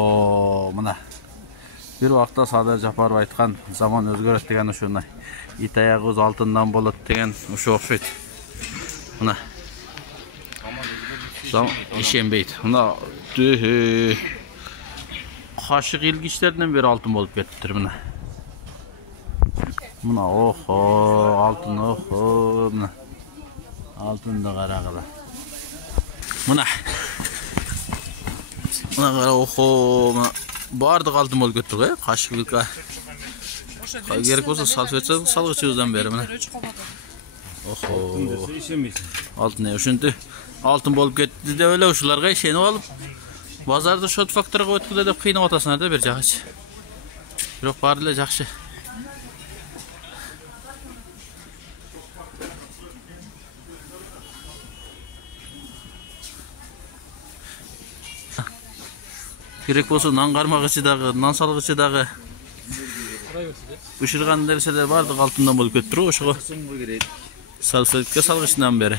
Охо, мына. Bir вакытта Садыр Жапаров айткан, заман өзгөрөт деген ушундай. Ит аягыбыз алтындан болот деген ушу окшойт. Мына. Ишенбейт. Мына кашык илгичтерден бери алтын болуп кетиптир мына. Мына охо, алтын охо, мына. Алтынды карагыла. Мына. Мына кара охо, мына бардык алтын болуп кетти, кашык илка. Керек болсо салфетка салгычыбыздан бери мына. Охо. Алтын ушинти алтын болуп кетти деп эле ушуларга ишенип алып, базарды шот факторго өткүлө деп кыйнап атасыңар да бир жагычы. Бирок баары эле жакшы. Керек болсо нан кармагычы дагы, нан салгычы дагы. Ушурган нерселер бардык алтындан болуп кетти, ошого салфетка салгычынан бери.